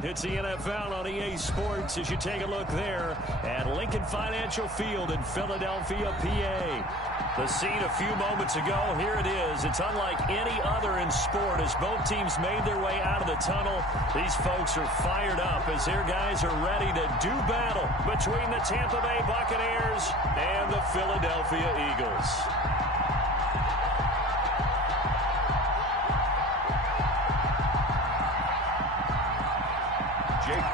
It's the NFL on EA Sports as you take a look there at Lincoln Financial Field in Philadelphia, PA. The scene a few moments ago, here it is. It's unlike any other in sport as both teams made their way out of the tunnel. These folks are fired up as their guys are ready to do battle between the Tampa Bay Buccaneers and the Philadelphia Eagles.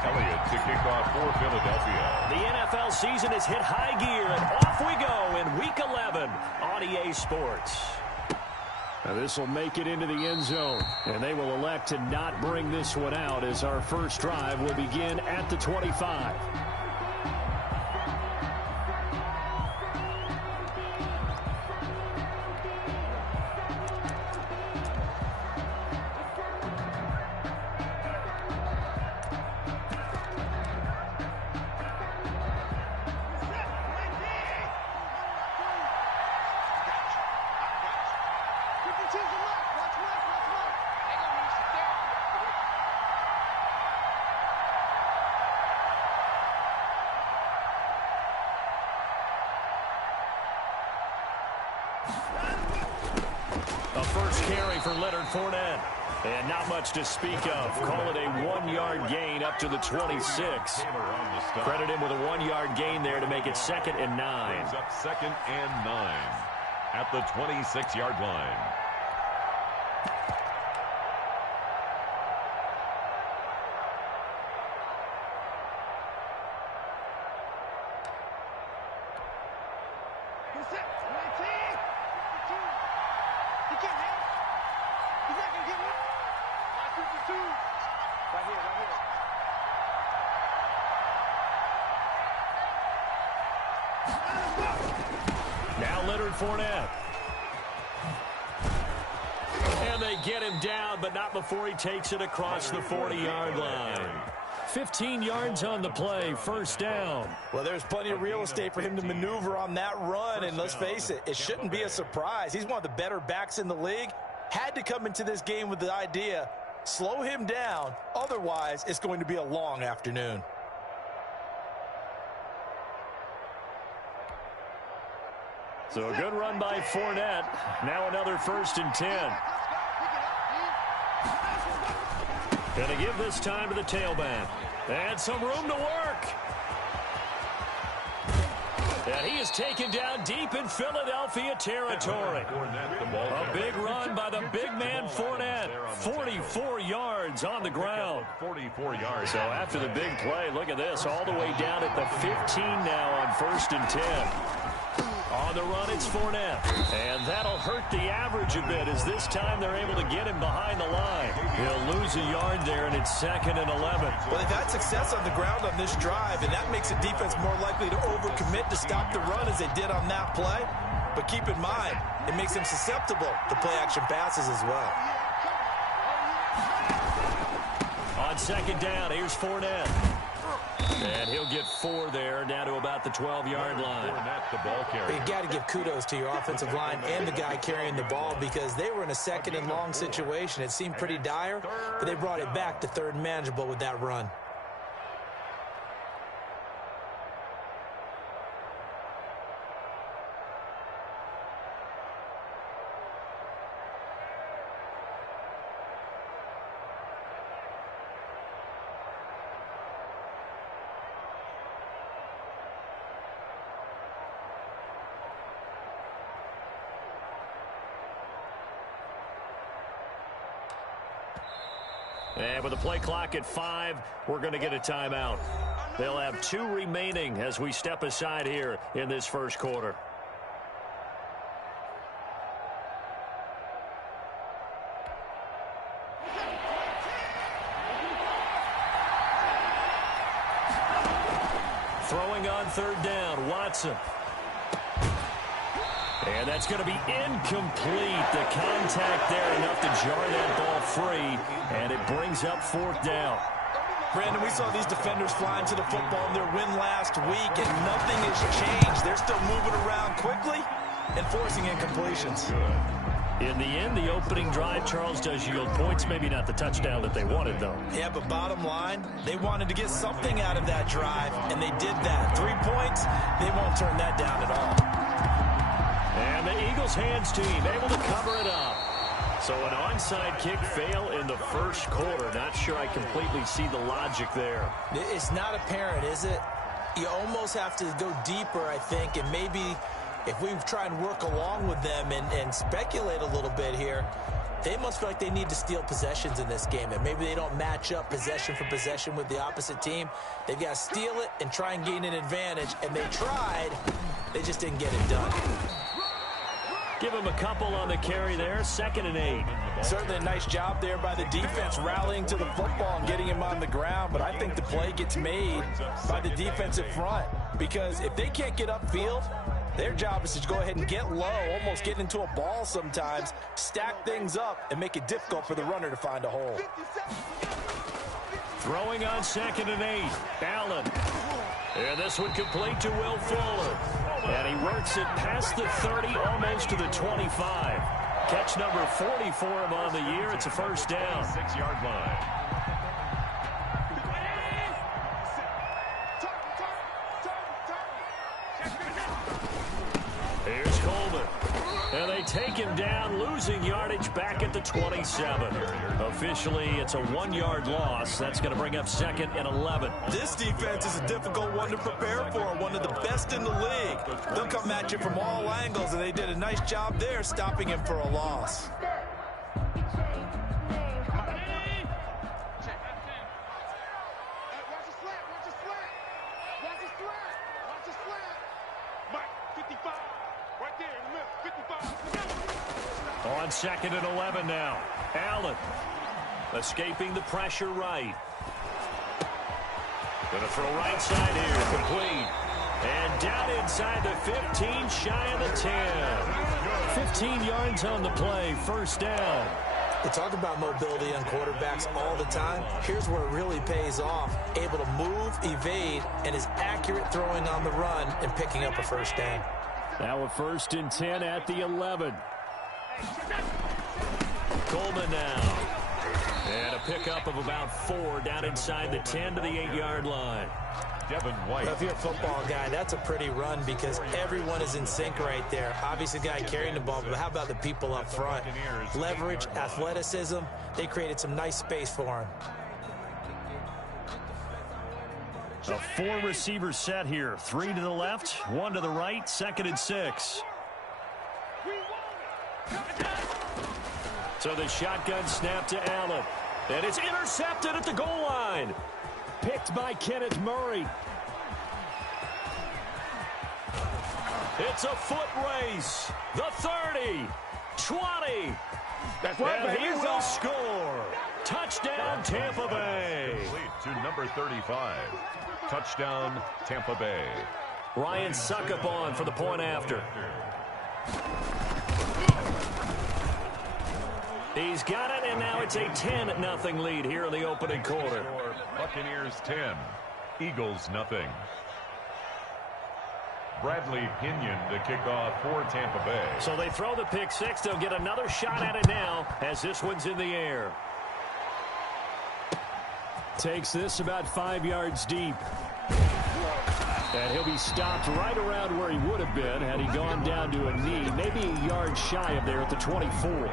Elliott to kick off for Philadelphia. The NFL season has hit high gear, and off we go in Week 11 on EA Sports. Now this will make it into the end zone, and they will elect to not bring this one out as our first drive will begin at the 25. Fournette. And not much to speak of. Call it a 1-yard gain up to the 26. Credit him with a 1-yard gain there to make it 2nd and 9. Brings up 2nd and 9 at the 26-yard line. Fournette. And they get him down, but not before he takes it across the 40-yard line. 15 yards on the play, 1st down. Well, there's plenty of real estate for him to maneuver on that run, and let's face it, it shouldn't be a surprise. He's one of the better backs in the league. Had to come into this game with the idea, slow him down, otherwise it's going to be a long afternoon. So a good run by Fournette. Now another 1st and 10. Going to give this time to the tailback. And some room to work. And he is taken down deep in Philadelphia territory. A big run by the big man Fournette. 44 yards on the ground. 44 yards. So after the big play, look at this. All the way down at the 15 now on 1st and 10. On the run, it's Fournette. And that'll hurt the average a bit as this time they're able to get him behind the line. He'll lose a yard there, and it's 2nd and 11. Well, they've had success on the ground on this drive, and that makes the defense more likely to overcommit to stop the run as they did on that play. But keep in mind, it makes them susceptible to play-action passes as well. On 2nd down, here's Fournette. And he'll get 4 there, down to about the 12-yard line. The ball carrier. You've got to give kudos to your offensive line and the guy carrying the ball because they were in a 2nd and long situation. It seemed pretty dire, but they brought it back to 3rd and manageable with that run. And with the play clock at 5, we're going to get a timeout. They'll have 2 remaining as we step aside here in this first quarter. Throwing on 3rd down, Watson. And that's going to be incomplete. The contact there enough to jar that ball free, and it brings up 4th down. Brandon, we saw these defenders flying to the football in their win last week, and nothing has changed. They're still moving around quickly and forcing incompletions. In the end, the opening drive, Charles, does yield points. Maybe not the touchdown that they wanted, though. Yeah, but bottom line, they wanted to get something out of that drive, and they did that. 3 points, they won't turn that down at all. And the Eagles' hands team able to cover it up. So an onside kick fail in the first quarter. Not sure I completely see the logic there. It's not apparent, is it? You almost have to go deeper, I think, and maybe if we try and work along with them and speculate a little bit here, they must feel like they need to steal possessions in this game, and maybe they don't match up possession for possession with the opposite team. They've got to steal it and try and gain an advantage, and they tried. They just didn't get it done. Give him a couple on the carry there, 2nd and 8. Certainly a nice job there by the defense rallying to the football and getting him on the ground, but I think the play gets made by the defensive front, because if they can't get upfield, their job is to go ahead and get low, almost get into a ball sometimes, stack things up, and make it difficult for the runner to find a hole. Throwing on 2nd and 8. Allen. And this one complete to Will Fuller. And he works it past the 30, almost to the 25. Catch number 40 for him on the year. It's a first down. 6-yard line. Here's Coleman. And they take him down, losing yardage back at the 27. Officially, it's a 1-yard loss. That's going to bring up 2nd and 11. This defense is a difficult one to prepare for, one of the best in the league. They'll come at you from all angles, and they did a nice job there stopping him for a loss. On 2nd and 11 now. Allen escaping the pressure right. Gonna throw right side here, complete. And down inside the 15, shy of the 10. 15 yards on the play, first down. They talk about mobility on quarterbacks all the time. Here's where it really pays off. Able to move, evade, and is accurate throwing on the run and picking up a first down. Now a 1st and 10 at the 11. Coleman now. And a pickup of about 4 down inside the 10 to the 8-yard line. Devin White. If you're a football guy, that's a pretty run because everyone is in sync right there. Obviously, the guy carrying the ball, but how about the people up front? Leverage, athleticism, they created some nice space for him. A 4-receiver set here. 3 to the left, 1 to the right, 2nd and 6. So the shotgun snap to Allen. And it's intercepted at the goal line. Picked by Kenneth Murray. It's a foot race. The 30, 20. That's right, and he baby. will score. Touchdown, Tampa Bay. To number 35. Touchdown, Tampa Bay. Ryan Suckup on for the point after. He's got it, and now it's a 10-0 lead here in the opening quarter. Buccaneers 10, Eagles nothing. Bradley Pinion to kick off for Tampa Bay. So they throw the pick six. They'll get another shot at it now as this one's in the air. Takes this about 5 yards deep. And he'll be stopped right around where he would have been had he gone down to a knee, maybe a yard shy of there at the 24.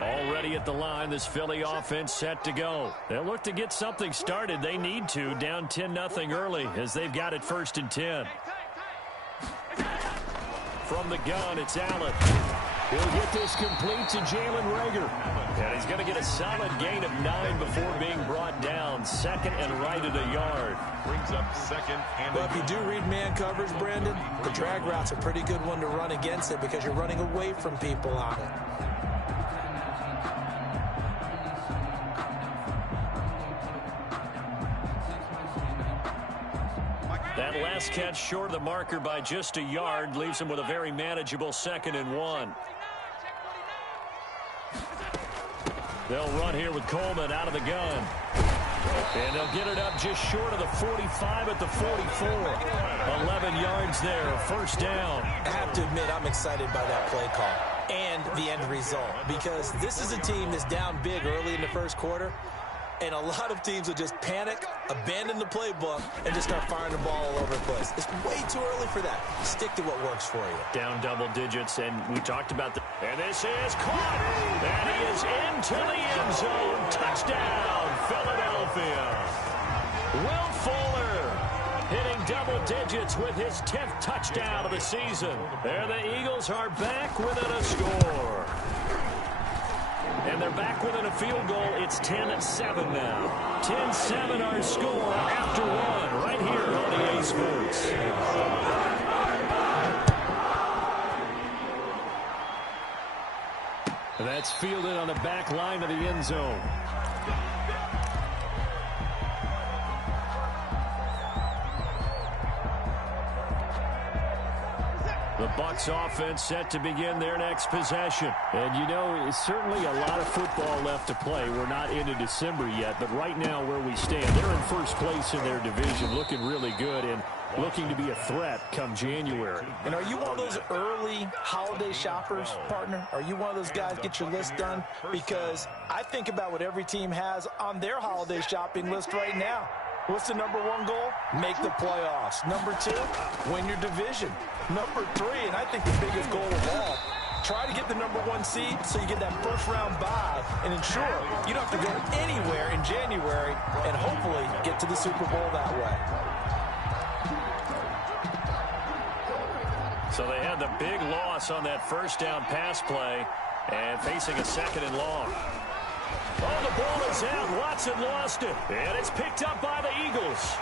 Already at the line, this Philly offense set to go. They'll look to get something started. They need to, down 10-0 early as they've got it 1st and 10. From the gun, it's Allen. He'll get this complete to Jalen Reagor. And he's going to get a solid gain of 9 before being brought down. 2nd and right at a yard. Brings up 2nd and Well, if you do read man coverage, Brandon, the drag route's a pretty good one to run against it because you're running away from people on it. That last catch short of the marker by just a yard leaves him with a very manageable 2nd and 1. They'll run here with Coleman out of the gun. And they'll get it up just short of the 45 at the 44. 11 yards there, first down. I have to admit, I'm excited by that play call and the end result, because this is a team that's down big early in the first quarter, and a lot of teams will just panic, abandon the playbook, and just start firing the ball all over the place. It's way too early for that. Stick to what works for you. Down double digits, and we talked about the... And this is caught, and he is into the end zone. Touchdown, Philadelphia. Will Fuller hitting double digits with his 10th touchdown of the season. There the Eagles are back within a score. And they're back within a field goal. It's 10-7 now. 10-7 our score after one right here on EA Sports. That's fielded on the back line of the end zone. The Bucs offense set to begin their next possession. And, you know, it's certainly a lot of football left to play. We're not into December yet, but right now where we stand, they're in first place in their division, looking really good and looking to be a threat come January. And are you one of those early holiday shoppers, partner? Are you one of those guys get your list done? Because I think about what every team has on their holiday shopping list right now. What's the number one goal? Make the playoffs. Number two, win your division. Number three, and I think the biggest goal of all, try to get the number one seed so you get that first round bye and ensure you don't have to go anywhere in January and hopefully get to the Super Bowl that way. So they had the big loss on that first down pass play and facing a second and long. Oh, the ball is out. Watson lost it. And it's picked up by the Eagles.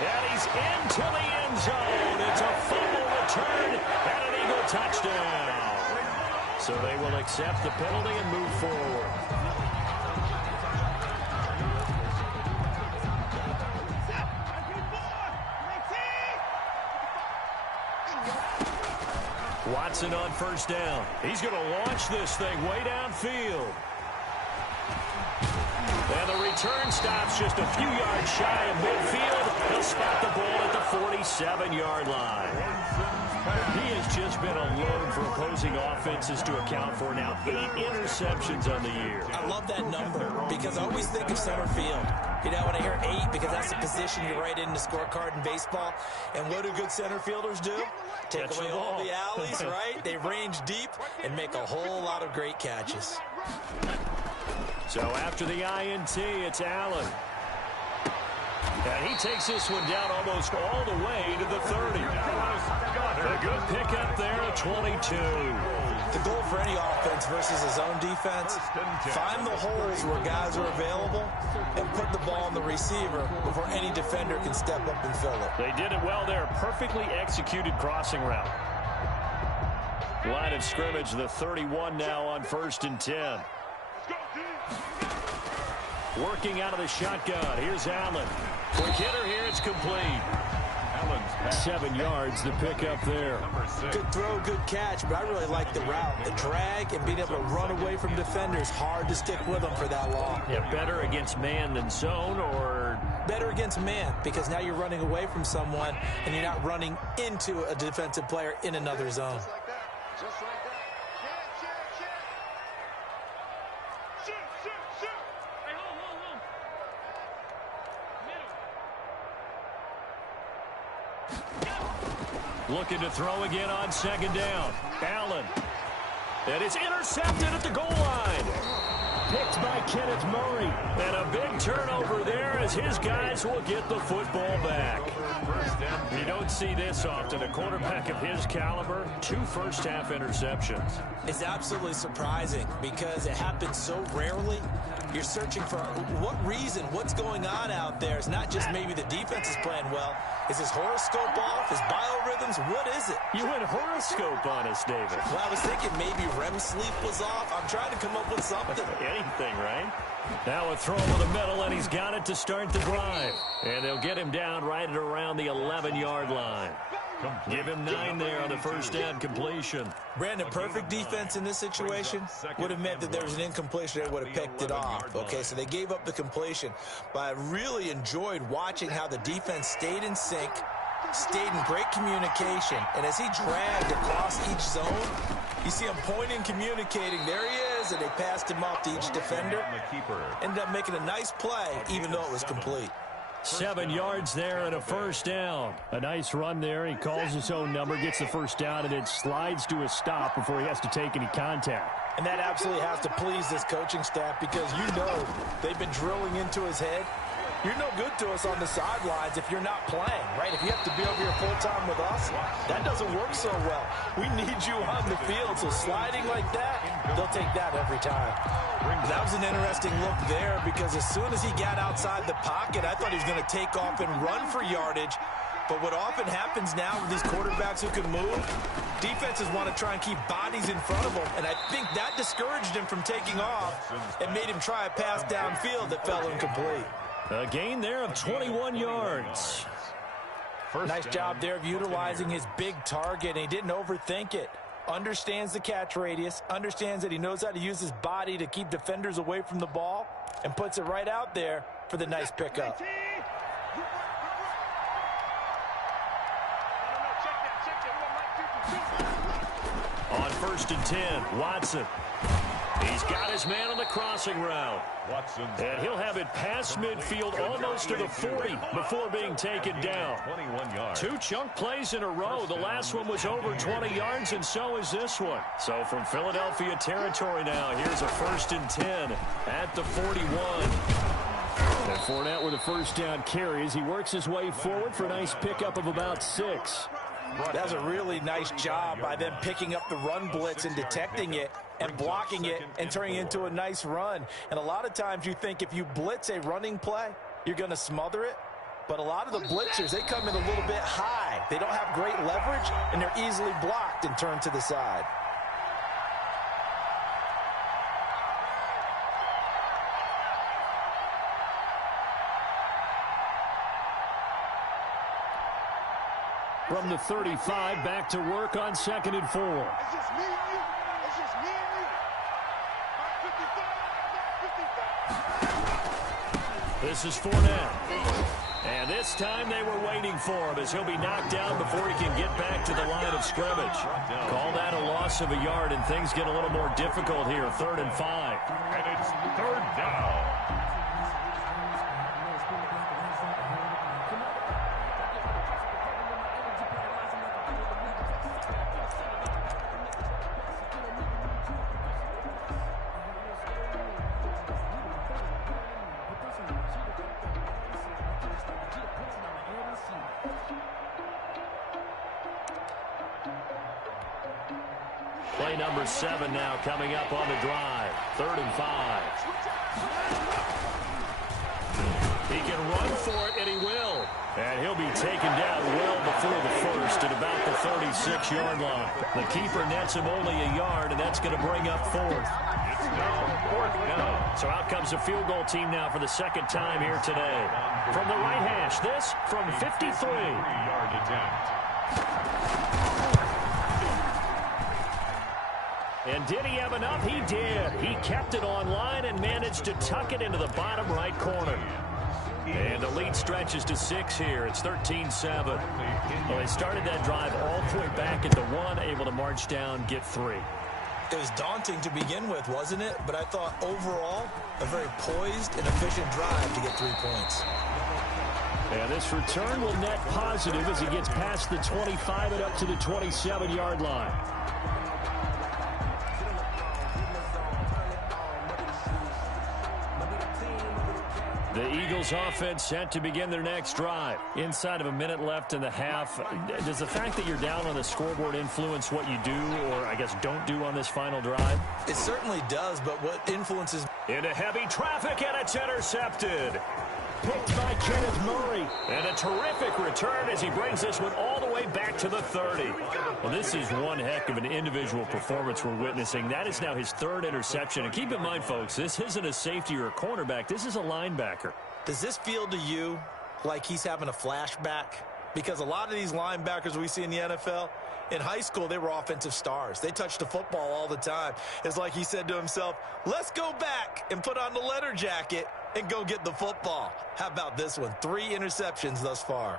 And he's into the end zone. It's a fumble return and an Eagle touchdown. So they will accept the penalty and move forward. Watson on first down. He's going to launch this thing way downfield. And the return stops just a few yards shy of midfield. He'll spot the ball at the 47-yard line. He has just been a load for opposing offenses to account for now. 8 interceptions on the year. I love that number because I always think of center field. You know, when I hear 8, because that's the position you write in the scorecard in baseball. And what do good center fielders do? Take away all the alleys, right? They range deep and make a whole lot of great catches. So after the INT, it's Allen. And he takes this one down almost all the way to the 30. A good pickup there at 22. The goal for any offense versus his own defense, find the holes where guys are available and put the ball on the receiver before any defender can step up and fill it. They did it well there. Perfectly executed crossing route. Line of scrimmage, the 31 now on 1st and 10. Working out of the shotgun. Here's Allen. Quick hitter here. It's complete. 7 yards, the pickup there. Good throw, good catch, but I really like the route. The drag and being able to run away from defenders. Hard to stick with them for that long. Yeah, better against man than zone, or? Better against man, because now you're running away from someone and you're not running into a defensive player in another zone. Looking to throw again on 2nd down. Allen. And it's intercepted at the goal line. Picked by Kenneth Murray. And a big turnover there as his guys will get the football back. You don't see this often. A quarterback of his caliber, 2 first-half interceptions. It's absolutely surprising because it happens so rarely. You're searching for what reason, what's going on out there. It's not just maybe the defense is playing well. Is his horoscope off? His biorhythms? What is it? You went horoscope on us, David. Well, I was thinking maybe REM sleep was off. I'm trying to come up with something. Anything, right? Now a throw over the middle, and he's got it to start the drive. And they'll get him down right at around the 11-yard line. Give him 9 there on the first down completion. Brandon, perfect defense in this situation would have meant that there was an incompletion. They would have picked it off. Okay, so they gave up the completion. But I really enjoyed watching how the defense stayed in sync, stayed in great communication. And as he dragged across each zone, you see him pointing, communicating. There he is, and they passed him off to each defender. Ended up making a nice play, even though it was complete. 7 yards there and a first down. A nice run there. He calls his own number, gets the first down, and then slides to a stop before he has to take any contact. And that absolutely has to please this coaching staff, because you know they've been drilling into his head. You're no good to us on the sidelines if you're not playing, right? If you have to be over here full-time with us, that doesn't work so well. We need you on the field, so sliding like that, they'll take that every time. That was an interesting look there, because as soon as he got outside the pocket, I thought he was going to take off and run for yardage. But what often happens now with these quarterbacks who can move, defenses want to try and keep bodies in front of them, and I think that discouraged him from taking off and made him try a pass downfield that fell incomplete. A gain there of 21 yards. Nice job there of utilizing his big target, and he didn't overthink it. Understands the catch radius, understands that he knows how to use his body to keep defenders away from the ball, and puts it right out there for the nice pickup. On 1st and 10, Watson. He's got his man on the crossing route. And he'll have it past midfield almost to the 40 before being taken down. 2 chunk plays in a row. The last one was over 20 yards, and so is this one. So from Philadelphia territory now, here's a 1st and 10 at the 41. And Fournette with a first down carry as he works his way forward for a nice pickup of about 6. That was a really nice job by them picking up the run blitz and detecting it and blocking it and turning it into a nice run. And a lot of times you think if you blitz a running play, you're going to smother it. But a lot of the blitzers, they come in a little bit high. They don't have great leverage, and they're easily blocked and turned to the side. From the 35, back to work on 2nd and 4. It's just me and you. It's just me and you. This is Fournette. And this time they were waiting for him as he'll be knocked down before he can get back to the line of scrimmage. Call that a loss of a yard, and things get a little more difficult here. 3rd and 5. And it's 3rd down. Play number 7 now coming up on the drive. 3rd and 5. He can run for it, and he will. And he'll be taken down well before the first at about the 36-yard line. The keeper nets him only a yard, and that's going to bring up 4th. It's now 4th down. So out comes the field goal team now for the 2nd time here today. From the right hash, this from 53. 3-yard attempt. And did he have enough? He did. He kept it on line and managed to tuck it into the bottom right corner. And the lead stretches to 6 here. It's 13-7. Well, they started that drive all the way back at the 1, able to march down, get 3. It was daunting to begin with, wasn't it? But I thought overall, a very poised and efficient drive to get 3 points. And this return will net positive as he gets past the 25 and up to the 27-yard line. The Eagles offense set to begin their next drive. Inside of a minute left in the half. Does the fact that you're down on the scoreboard influence what you do, or I guess don't do on this final drive? It certainly does, but what influences... Into heavy traffic, and it's intercepted. Picked by Kenneth Murray. And a terrific return as he brings this one all the way back to the 30. Well, this is one heck of an individual performance we're witnessing. That is now his 3rd interception. And keep in mind, folks, this isn't a safety or a cornerback. This is a linebacker. Does this feel to you like he's having a flashback because a lot of these linebackers we see in the NFL, in high school, they were offensive stars. They touched the football all the time. It's like he said to himself, let's go back and put on the leather jacket and go get the football. How about this one? 3 interceptions thus far.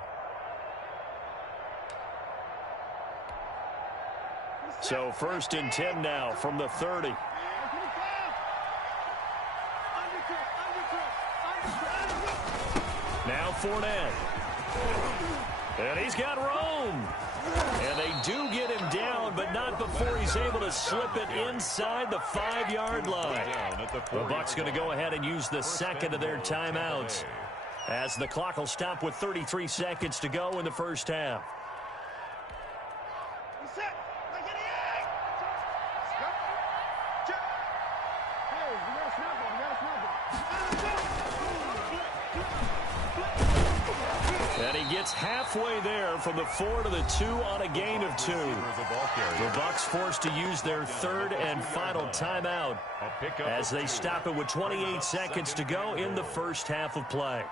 So 1st and 10 now from the 30. Now Fournette. And he's got Rome. And they do get him down, but not before he's able to slip it inside the 5-yard line. The Bucs going to go ahead and use the second of their timeouts, as the clock will stop with 33 seconds to go in the first half. And he gets halfway there from the 4 to the 2 on a gain of 2. The Bucs forced to use their 3rd and final timeout as they stop it with 28 seconds to go in the first half of play.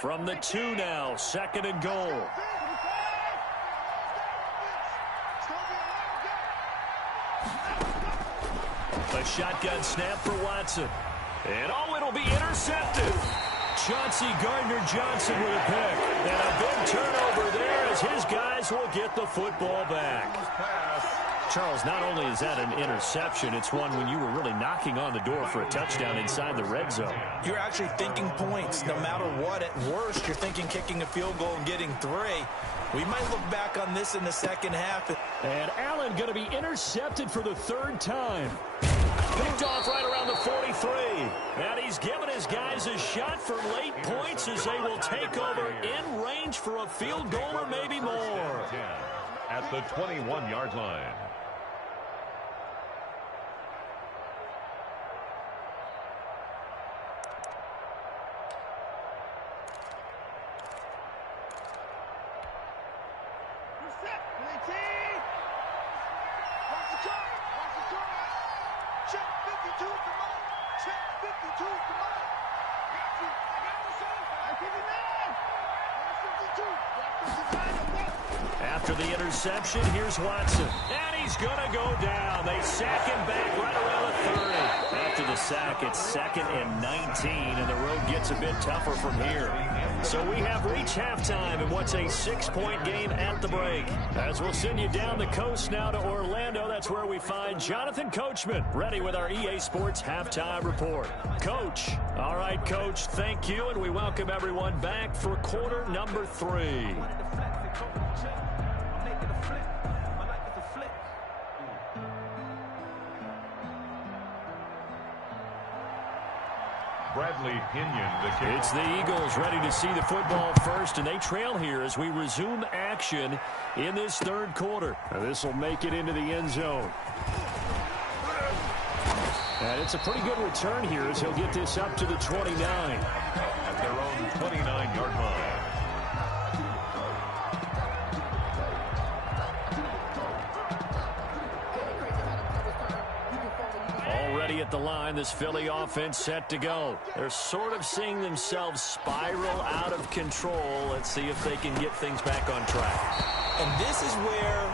From the 2 now, 2nd and goal. A shotgun snap for Watson. And oh, it'll be intercepted. Chauncey Gardner-Johnson with a pick. And a big turnover there as his guys will get the football back. Charles, not only is that an interception, it's one when you were really knocking on the door for a touchdown inside the red zone. You're actually thinking points. No matter what, at worst, you're thinking kicking a field goal and getting 3. We might look back on this in the second half. And Allen going to be intercepted for the 3rd time. Picked off right around the 43. And he's given his guys a shot for late points as they will take over in range for a field goal or maybe more. At the 21-yard line. After the interception, here's Watson. And he's going to go down. They sack him back right around the 30. After the sack, it's 2nd and 19, and the road gets a bit tougher from here. So we have reached halftime in what's a 6-point game at the break. As we'll send you down the coast now to Orlando, that's where we find Jonathan Coachman, ready with our EA Sports Halftime Report. Coach. All right, Coach, thank you, and we welcome everyone back for quarter number 3. Bradley Pinion, the kicker. It's the Eagles ready to see the football first, and they trail here as we resume action in this 3rd quarter. This will make it into the end zone. And it's a pretty good return here as he'll get this up to the 29. At their own 29-yard line. Already at the line, this Philly offense set to go. They're sort of seeing themselves spiral out of control. Let's see if they can get things back on track. And this is where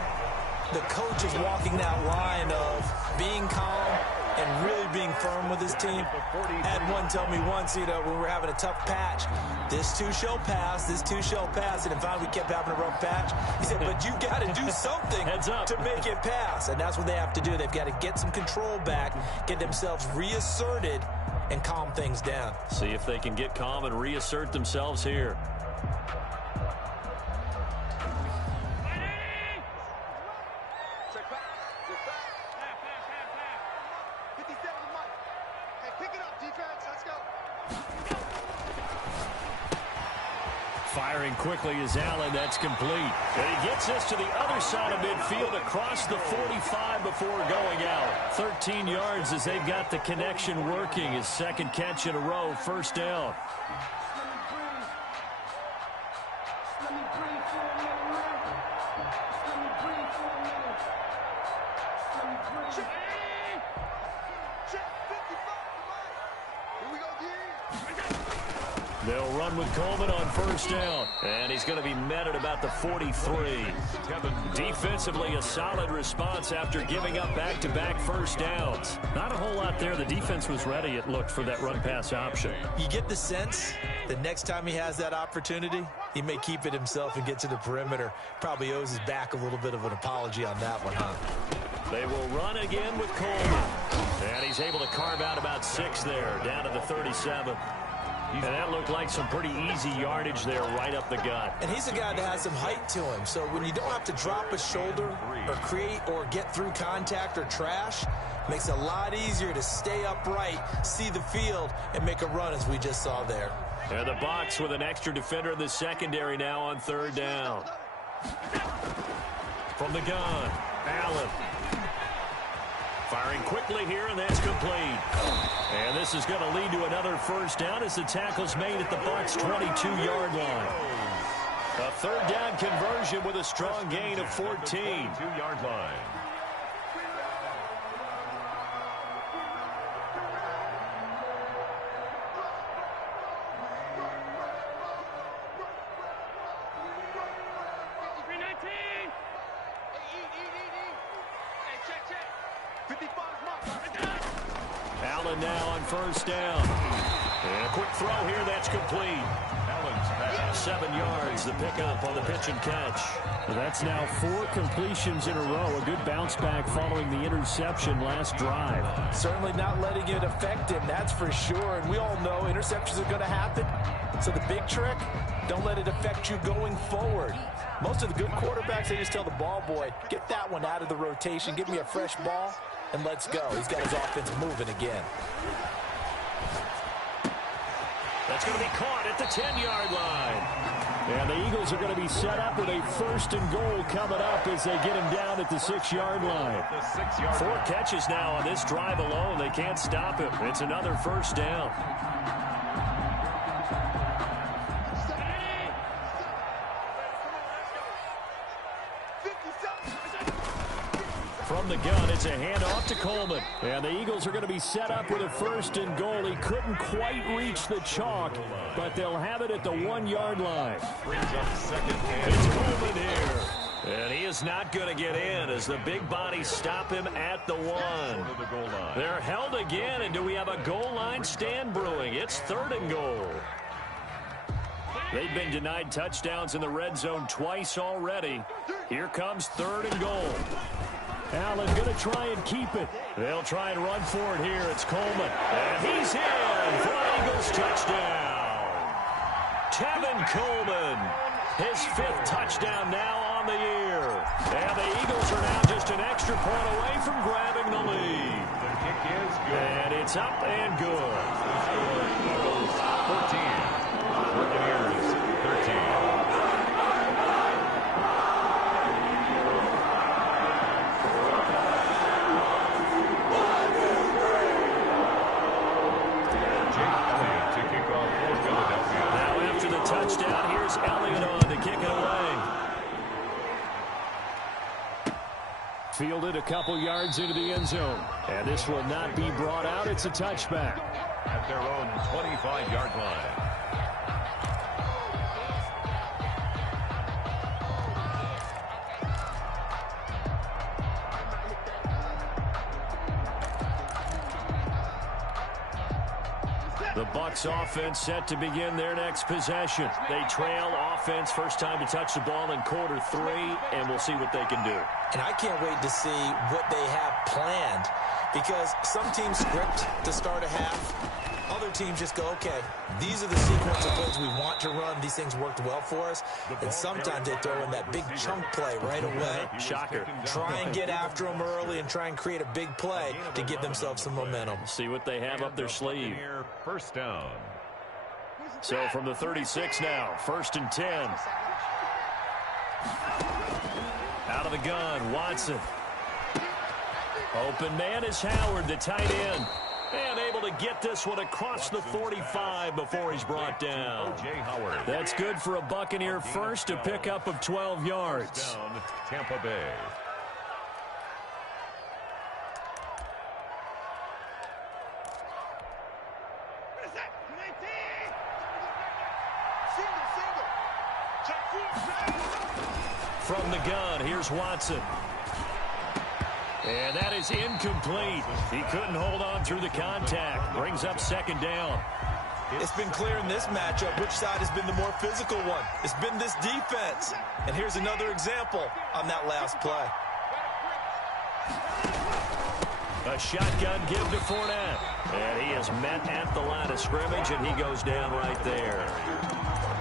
the coach is walking that line of being calm and really being firm with his team. Had one tell me once, when we were having a tough patch, this too shall pass, this too shall pass. And then finally we kept having a rough patch. He said, but you got to do something to make it pass. And that's what they have to do. They've got to get some control back, get themselves reasserted, and calm things down. See if they can get calm and reassert themselves here. Firing quickly is Allen. That's complete. And he gets us to the other side of midfield across the 45 before going out. 13 yards as they've got the connection working. His second catch in a row, first down. They'll run with Coleman on first down. And he's going to be met at about the 43. Defensively, a solid response after giving up back-to-back first downs. Not a whole lot there. The defense was ready, it looked, for that run-pass option. You get the sense that next time he has that opportunity, he may keep it himself and get to the perimeter. Probably owes his back a little bit of an apology on that one, huh? They will run again with Coleman. And he's able to carve out about 6 there, down to the 37. And that looked like some pretty easy yardage there right up the gut. And he's a guy that has some height to him. So when you don't have to drop a shoulder or create or get through contact or trash, makes it a lot easier to stay upright, see the field, and make a run as we just saw there. And the Bucs with an extra defender in the secondary now on third down. From the gun, Allen. Firing quickly here, and that's complete. And this is going to lead to another first down as the tackle's made at the Bucs' 22-yard line. A third down conversion with a strong gain of 14. 22-yard line. Allen now on first down. And a quick throw here, that's complete. Allen's pass. 7 yards, the pickup on the pitch and catch. Well, that's now 4 completions in a row. A good bounce back following the interception last drive. Certainly not letting it affect him, that's for sure. And we all know interceptions are going to happen. So the big trick, don't let it affect you going forward. Most of the good quarterbacks, they just tell the ball boy, get that one out of the rotation, give me a fresh ball, and let's go. He's got his offense moving again. That's going to be caught at the 10-yard line. And the Eagles are going to be set up with a first and goal coming up as they get him down at the 6-yard line. 4 catches now on this drive alone. They can't stop him. It's another first down. From the gun, it's a handoff to Coleman. And the Eagles are going to be set up with a first and goal. He couldn't quite reach the chalk, but they'll have it at the 1-yard line. It's Coleman here. And he is not going to get in as the big bodies stop him at the 1. They're held again, and do we have a goal line stand brewing? It's 3rd and goal. They've been denied touchdowns in the red zone twice already. Here comes 3rd and goal. Allen going to try and keep it. They'll try and run for it here. It's Coleman. And he's in for an Eagles touchdown. Tevin Coleman, his 5th touchdown now on the year. And the Eagles are now just an extra point away from grabbing the lead. The kick is good. And it's up and good. Eagles 14. Buccaneers 13. Touchdown. Here's Elliott on to kick it away. Fielded a couple yards into the end zone. And this will not be brought out. It's a touchback. At their own 25-yard line. The Bucs offense set to begin their next possession. They trail offense, first time to touch the ball in quarter 3, and we'll see what they can do. And I can't wait to see what they have planned, because some teams script to start a half. Other teams just go, okay, these are the sequence of plays we want to run. These things worked well for us. And sometimes they throw in that big chunk play right away. Shocker. Try and get after them early and try and create a big play to give themselves some momentum. See what they have up their sleeve. First down. So from the 36 now, 1st and 10. Out of the gun, Watson. Open man is Howard, the tight end. And able to get this one across the 45 before he's brought down. That's good for a Buccaneer first, a pickup of 12 yards. Tampa Bay. From the gun, here's Watson. And that is incomplete. He couldn't hold on through the contact. Brings up 2nd down. It's been clear in this matchup which side has been the more physical one. It's been this defense. And here's another example on that last play. A shotgun give to Fournette. And he is met at the line of scrimmage, and he goes down right there.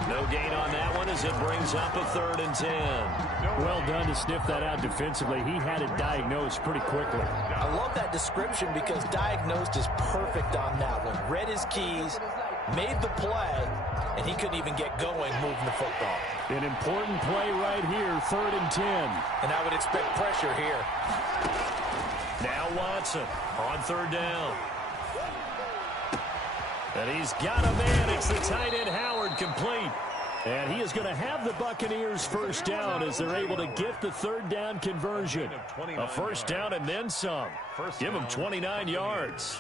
No gain on that one as it brings up a 3rd and 10. Well done to sniff that out defensively. He had it diagnosed pretty quickly. I love that description because diagnosed is perfect on that one. Read his keys, made the play, and he couldn't even get going moving the football. An important play right here, 3rd and 10. And I would expect pressure here. Now Watson on 3rd down. And he's got a man. It's the tight end Howard, complete. And he is going to have the Buccaneers 1st down as they're able to get the 3rd down conversion. A 1st down and then some. Give him 29 yards.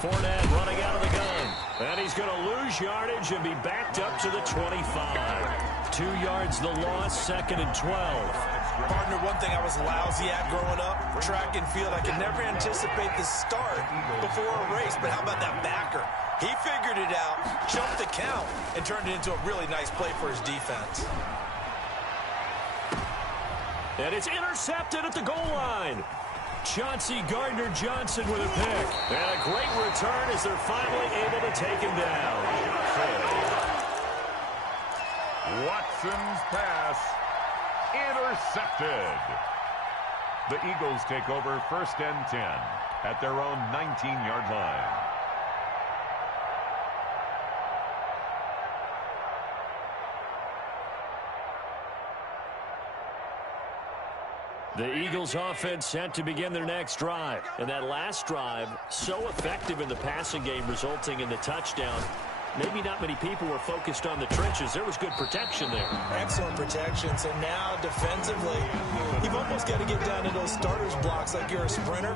Fournette running out of the gun. And he's going to lose yardage and be backed up to the 25. 2 yards the loss, 2nd and 12. Partner, one thing I was lousy at growing up, track and field. I could never anticipate the start before a race, but how about that backer? He figured it out, jumped the count, and turned it into a really nice play for his defense. And it's intercepted at the goal line. Chauncey Gardner-Johnson with a pick. And a great return as they're finally able to take him down. Watson's pass intercepted. The Eagles take over 1st and 10 at their own 19-yard line. The Eagles offense set to begin their next drive. And that last drive, so effective in the passing game, resulting in the touchdown. Maybe not many people were focused on the trenches. There was good protection there. Excellent protection. So now defensively, you've almost got to get down to those starters blocks like you're a sprinter.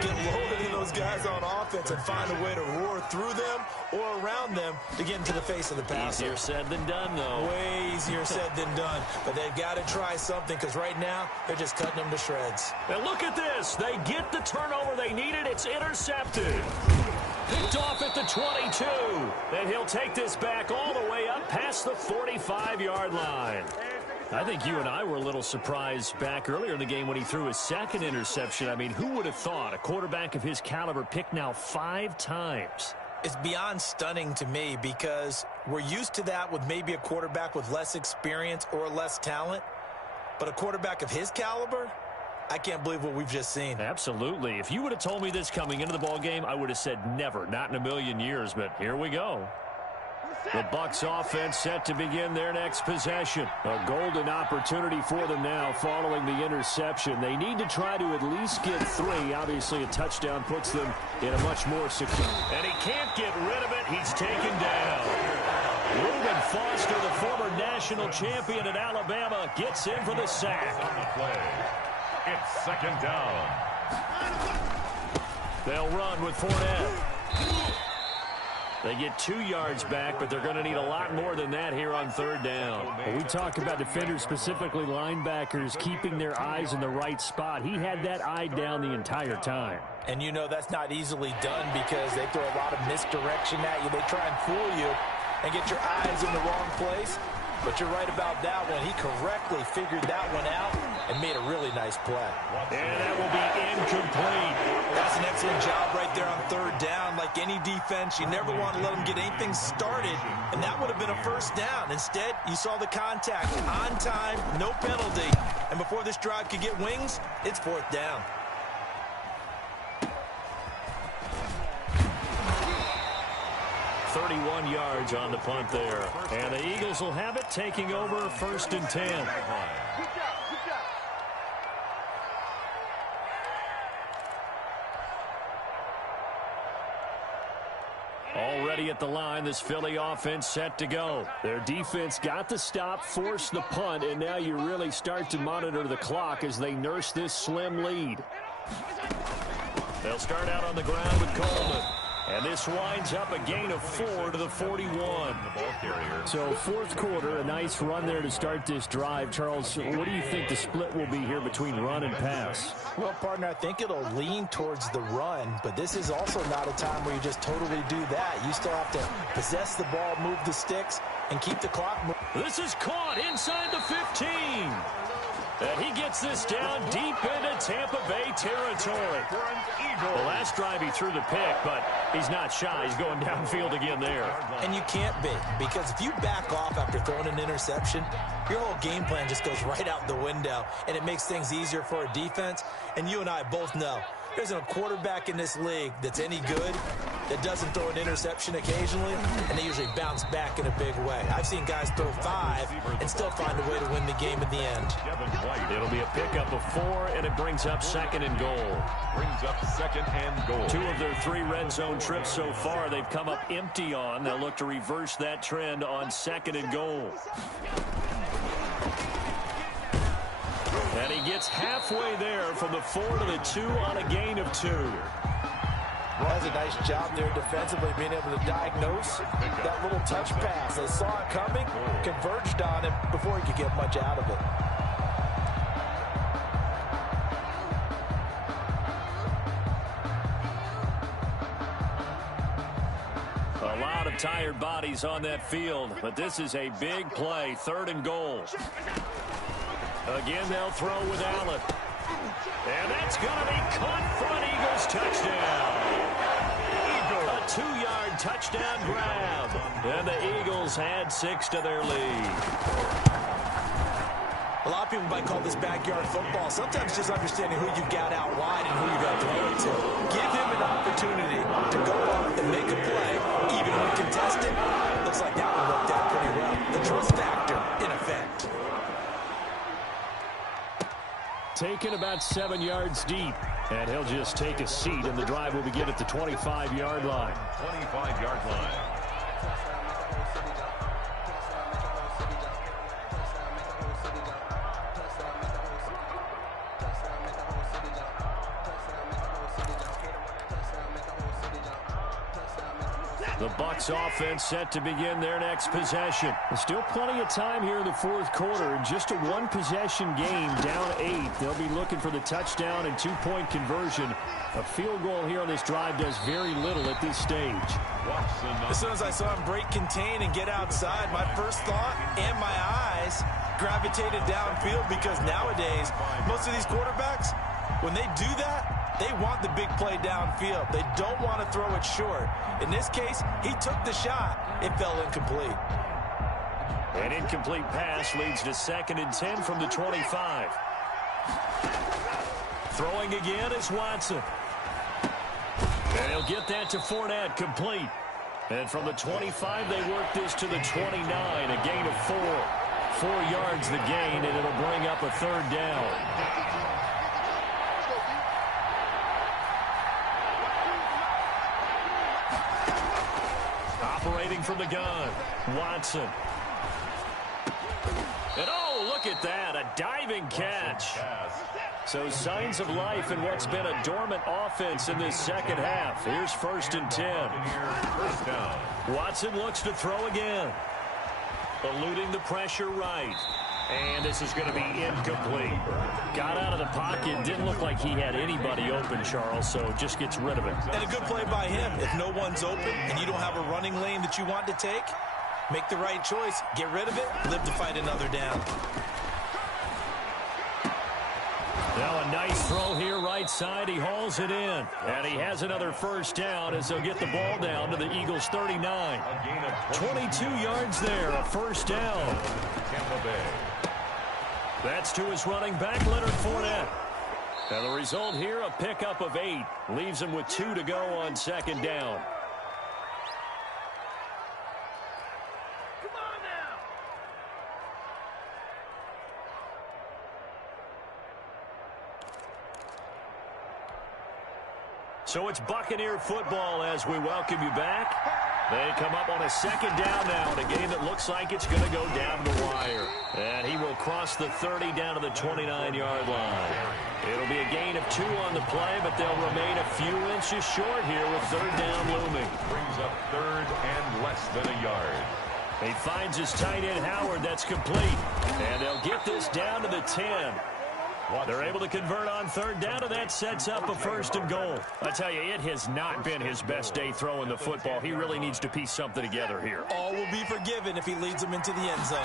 Get loaded in those guys on offense and find a way to roar through them or around them to get into the face of the passer. Easier said than done, though. Way easier said than done. But they've got to try something because right now they're just cutting them to shreds. And look at this. They get the turnover they needed. It's intercepted. Picked off at the 22. And he'll take this back all the way up past the 45-yard line. I think you and I were a little surprised back earlier in the game when he threw his 2nd interception. I mean, who would have thought a quarterback of his caliber picked now 5 times? It's beyond stunning to me because we're used to that with maybe a quarterback with less experience or less talent. But a quarterback of his caliber, I can't believe what we've just seen. Absolutely. If you would have told me this coming into the ball game, I would have said never, not in a million years. But here we go. The Bucs offense set to begin their next possession. A golden opportunity for them now following the interception. They need to try to at least get 3. Obviously, a touchdown puts them in a much more secure. And he can't get rid of it. He's taken down. Reuben Foster, the former national champion at Alabama, gets in for the sack. On the play, it's 2nd down. They'll run with Fournette. They get 2 yards back, but they're going to need a lot more than that here on 3rd down. Well, we talk about defenders, specifically linebackers, keeping their eyes in the right spot. He had that eye down the entire time. And you know that's not easily done because they throw a lot of misdirection at you. They try and fool you and get your eyes in the wrong place. But you're right about that one. He correctly figured that one out and made a really nice play. And that will be incomplete. That's an excellent job right there on third down. Like any defense, you never want to let them get anything started, and that would have been a first down. Instead, you saw the contact on time, no penalty, and before this drive could get wings, it's fourth down. .31 yards on the punt there. And the Eagles will have it, taking over first and 10. Already at the line, this Philly offense set to go. Their defense got the stop, forced the punt, and now you really start to monitor the clock as they nurse this slim lead. They'll start out on the ground with Coleman. And this winds up a gain of 4 to the 41. So fourth quarter, a nice run there to start this drive. Charles, what do you think the split will be here between run and pass? Well, partner, I think it'll lean towards the run, but this is also not a time where you just totally do that. You still have to possess the ball, move the sticks, and keep the clock moving. This is caught inside the 15. And he gets this down deep into Tampa Bay territory. The last drive he threw the pick, but he's not shy. He's going downfield again there. And you can't be, because if you back off after throwing an interception, your whole game plan just goes right out the window, and it makes things easier for a defense. And you and I both know there isn't a quarterback in this league that's any good that doesn't throw an interception occasionally, and they usually bounce back in a big way. I've seen guys throw 5 and still find a way to win the game in the end. It'll be a pickup of 4, and it brings up second and goal. Brings up second and goal. 2 of their 3 red zone trips so far they've come up empty on. They'll look to reverse that trend on second and goal. And he gets halfway there from the 4 to the 2 on a gain of 2. Does a nice job there defensively, being able to diagnose that little touch pass. They saw it coming, converged on him before he could get much out of it. A lot of tired bodies on that field, but this is a big play, third and goal. Again, they'll throw with Allen. And that's going to be caught front. Eagles touchdown. A 2-yard touchdown grab. And the Eagles add 6 to their lead. A lot of people might call this backyard football. Sometimes just understanding who you've got out wide and who you've got to throw it to. Give him an opportunity to go up and make a play, even when contested. Looks like that one worked out pretty well. The trust factor in effect. Taken about 7 yards deep. And he'll just take a seat, and the drive will begin at the 25-yard line. 25-yard line. The Bucs offense set to begin their next possession. There's still plenty of time here in the fourth quarter. Just a one-possession game, down 8. They'll be looking for the touchdown and 2-point conversion. A field goal here on this drive does very little at this stage. As soon as I saw him break contain and get outside, my first thought and my eyes gravitated downfield, because nowadays, most of these quarterbacks, when they do that, they want the big play downfield. They don't want to throw it short. In this case, he took the shot. It fell incomplete. An incomplete pass leads to second and 10 from the 25. Throwing again is Watson. And he'll get that to Fournette, complete. And from the 25, they work this to the 29, a gain of 4. 4 yards the gain, and it'll bring up a third down. Operating from the gun, Watson. And oh, look at that, a diving catch. So signs of life in what's been a dormant offense in this second half. Here's first and 10. First down. Watson looks to throw again. Eluding the pressure right. And this is going to be incomplete. Got out of the pocket. Didn't look like he had anybody open, Charles, so just gets rid of it. And a good play by him. If no one's open and you don't have a running lane that you want to take, Make the right choice. Get rid of it. Live to fight another down. Now a nice throw here right side. He hauls it in. And he has another first down as they'll get the ball down to the Eagles' 39. 22 yards there, a first down. Tampa Bay. That's to his running back, Leonard Fournette. And the result here, a pickup of 8. Leaves him with 2 to go on second down. So it's Buccaneer football as we welcome you back. They come up on a second down now in a game that looks like it's going to go down the wire. And he will cross the 30 down to the 29-yard line. It'll be a gain of 2 on the play, but they'll remain a few inches short here with third down looming. Brings up third and less than a yard. He finds his tight end Howard. That's complete. And they'll get this down to the 10. They're able to convert on third down, and that sets up a first and goal. I tell you, it has not been his best day throwing the football. He really needs to piece something together here. All will be forgiven if he leads them into the end zone.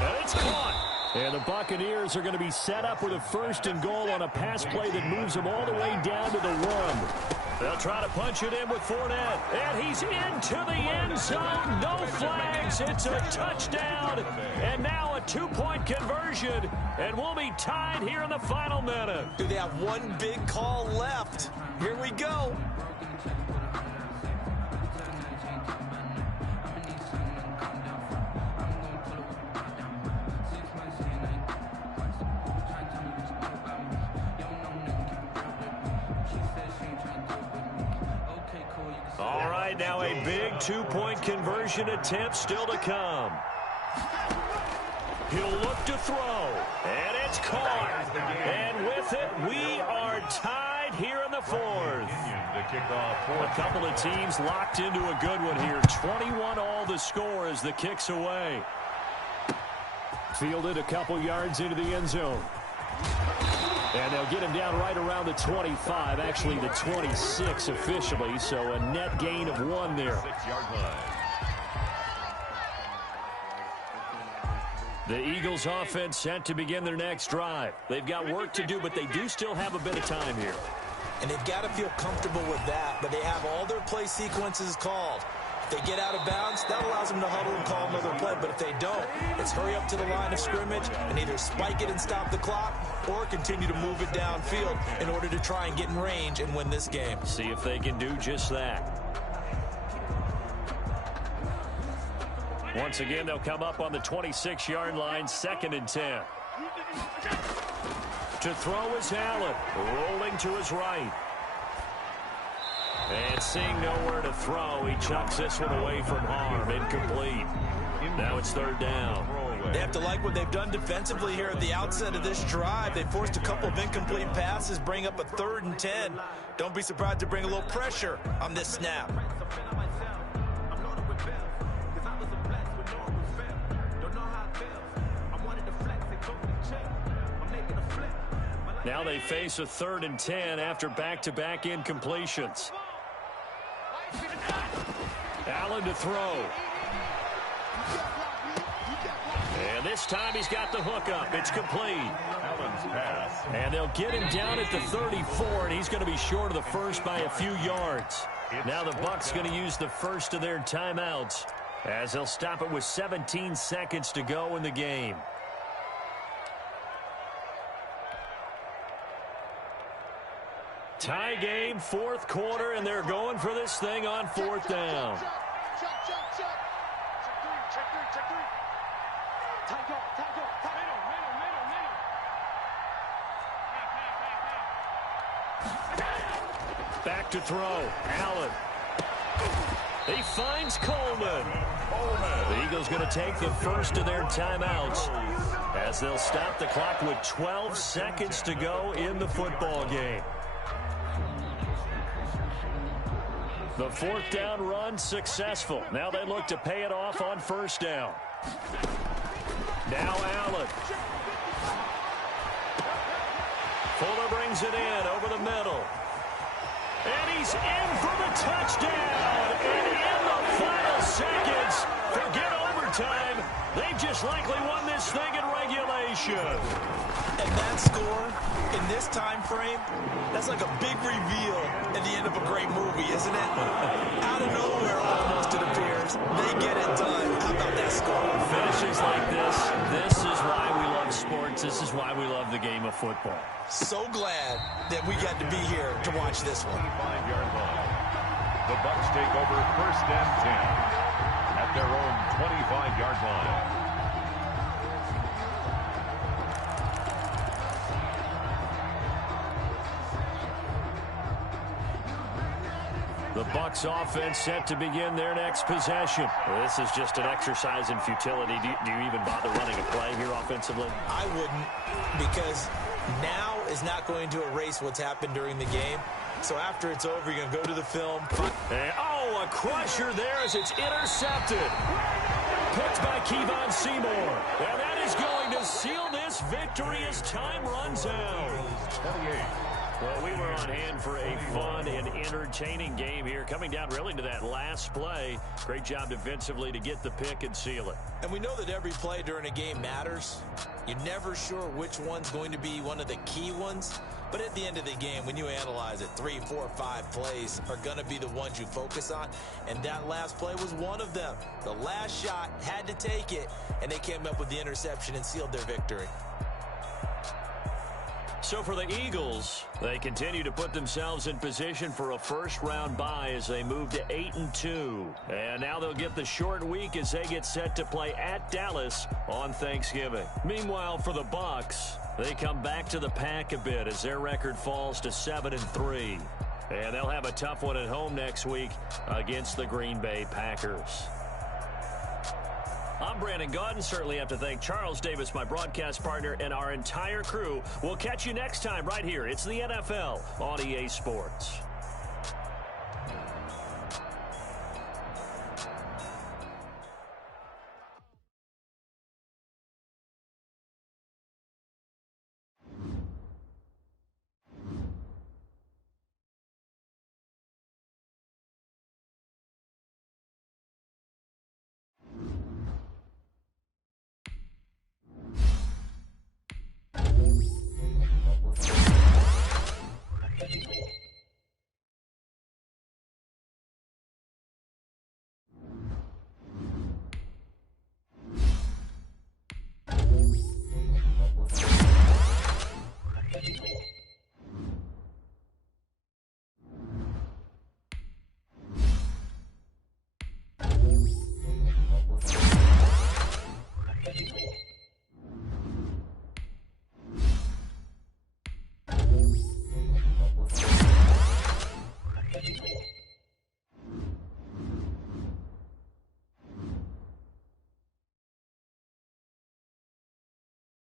And it's caught. And the Buccaneers are going to be set up with a first and goal on a pass play that moves them all the way down to the 1. They'll try to punch it in with Fournette. And he's into the end zone. No flags. It's a touchdown. And now a 2-point conversion. And we'll be tied here in the final minute. Do they have one big call left? Here we go. All right, now a big 2-point conversion attempt still to come. He'll look to throw, and it's caught. And with it, we are tied here in the 4th. A couple of teams locked into a good one here. 21 all the score as the kick's away. Fielded a couple yards into the end zone. And they'll get him down right around the 25, actually the 26 officially, so a net gain of 1 there. 6-yard line. The Eagles offense set to begin their next drive. They've got work to do, but they do still have a bit of time here. And they've got to feel comfortable with that, but they have all their play sequences called. If they get out of bounds, that allows them to huddle and call another play. But if they don't, it's hurry up to the line of scrimmage and either spike it and stop the clock or continue to move it downfield in order to try and get in range and win this game. See if they can do just that. Once again, they'll come up on the 26-yard line, 2nd and 10. To throw is Allen, rolling to his right. And seeing nowhere to throw, he chucks this one away from harm. Incomplete. Now it's third down. They have to like what they've done defensively here at the outset of this drive. They forced a couple of incomplete passes, bring up a 3rd and 10. Don't be surprised to bring a little pressure on this snap. Now they face a 3rd and 10 after back-to-back incompletions. Allen to throw. And this time he's got the hook up. It's complete. Allen's pass. And they'll get him down at the 34, and he's going to be short of the first by a few yards. Now the Bucs going to use the first of their timeouts as they'll stop it with 17 seconds to go in the game. Tie game, 4th quarter, and they're going for this thing on 4th down. Back to throw. Allen. He finds Coleman. The Eagles going to take the first of their timeouts as they'll stop the clock with 12 seconds to go in the football game. The 4th down run successful. Now they look to pay it off on 1st down. Now Allen. Fuller brings it in over the middle. And he's in for the touchdown. And in the final seconds, forget overtime. They've just likely won this thing in regulation. And that score in this time frame, that's like a big reveal at the end of a great movie, isn't it? Out of nowhere, almost, it appears. They get it done. How about that score? Finishes like this is why we love sports. This is why we love the game of football. So glad that we got to be here to watch this one. 25-yard line. The Bucs take over 1st and 10 at their own 25-yard line. The Bucs offense set to begin their next possession. This is just an exercise in futility. Do you even bother running a play here offensively? I wouldn't, because now is not going to erase what's happened during the game. So after it's over, you're going to go to the film. And, a crusher there as it's intercepted. Picked by Kevon Seymour. And that is going to seal this victory as time runs out. 28. Well, we were on hand for a fun and entertaining game here. Coming down really to that last play. Great job defensively to get the pick and seal it. And we know that every play during a game matters. You're never sure which one's going to be one of the key ones. But at the end of the game, when you analyze it, 3, 4, 5 plays are going to be the ones you focus on. And that last play was one of them. The last shot had to take it, and they came up with the interception and sealed their victory. So for the Eagles, they continue to put themselves in position for a first-round bye as they move to 8-2. And now they'll get the short week as they get set to play at Dallas on Thanksgiving. Meanwhile, for the Bucs, they come back to the pack a bit as their record falls to 7-3. And they'll have a tough one at home next week against the Green Bay Packers. I'm Brandon Gaudin. Certainly have to thank Charles Davis, my broadcast partner, and our entire crew. We'll catch you next time right here. It's the NFL on EA Sports.